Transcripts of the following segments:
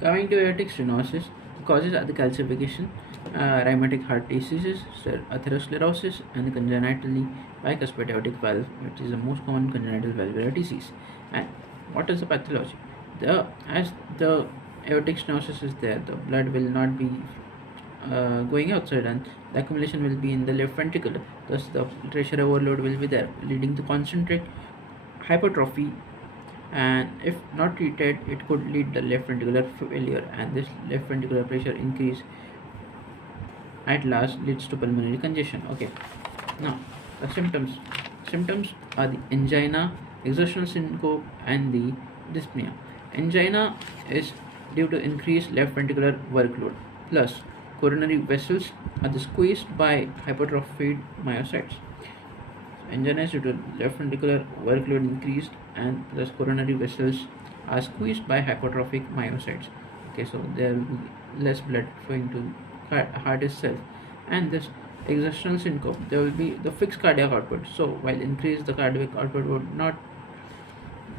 Coming to aortic stenosis, causes are the calcification, rheumatic heart diseases, atherosclerosis, and the congenitally bicuspid aortic valve, which is the most common congenital valvular disease. And what is the pathology? As the aortic stenosis is there, the blood will not be going outside, and the accumulation will be in the left ventricle. Thus, the pressure overload will be there, leading to concentric hypertrophy, and if not treated it could lead the left ventricular failure, and this left ventricular pressure increase at last leads to pulmonary congestion. Okay, now the symptoms are the angina, exertional syncope, and the dyspnea. Angina is due to increased left ventricular workload, plus coronary vessels are squeezed by hypertrophied myocytes. Angina is due to left ventricular workload increased, and thus coronary vessels are squeezed by hypertrophic myocytes. Okay, so there will be less blood flowing to heart itself, and this exertional syncope, there will be the fixed cardiac output. So while increase, the cardiac output would not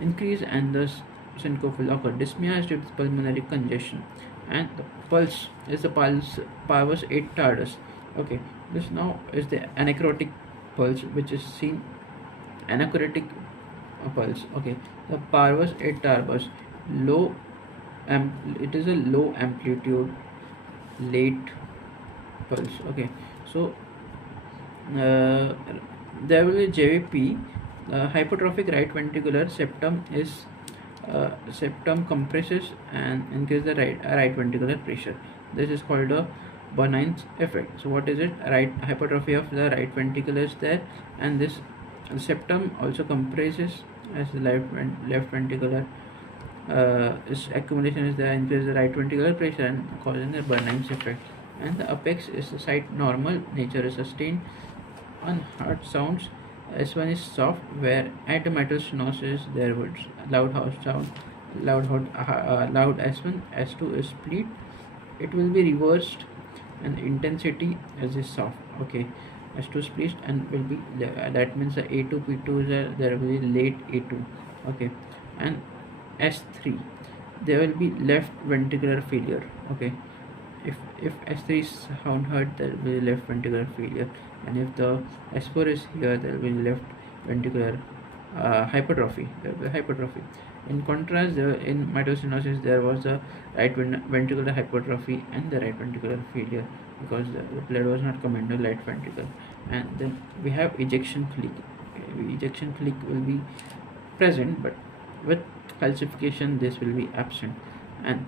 increase, and thus syncope will occur. Dyspnea is due to pulmonary congestion, and the pulse is the parvus 8 tardus. Okay, this now is the anacrotic pulse, which is seen anachoretic pulse. Okay, the parvus 8 tardus, low it is a low amplitude late pulse. Okay, so there will be JVP. Hypertrophic right ventricular septum compresses and increase the right ventricular pressure. This is called a Bernstein's effect. So what is it? Hypertrophy of the right ventricle is there, and this septum also compresses as the left ventricular its accumulation is there, increase the right ventricular pressure and causing the Bernstein's effect. And the apex is the site normal, nature is sustained. On heart sounds, S1 is soft, where at metal stenosis there would loud house sound, loud S1. S2 is split. It will be reversed, and the intensity is soft. Okay, S2 split and will be that means the A2 P2 is there will be late A2. Okay, and S3 there will be left ventricular failure. Okay, if S3 is sound heard, there will be left ventricular failure, and if the S4 is here, there will be left ventricular hypertrophy. There will be hypertrophy. In contrast, in mitral stenosis there was the right ventricular hypertrophy and the right ventricular failure, because the blood was not coming to right ventricle. And then we have ejection click. Ejection click will be present, but with calcification this will be absent. And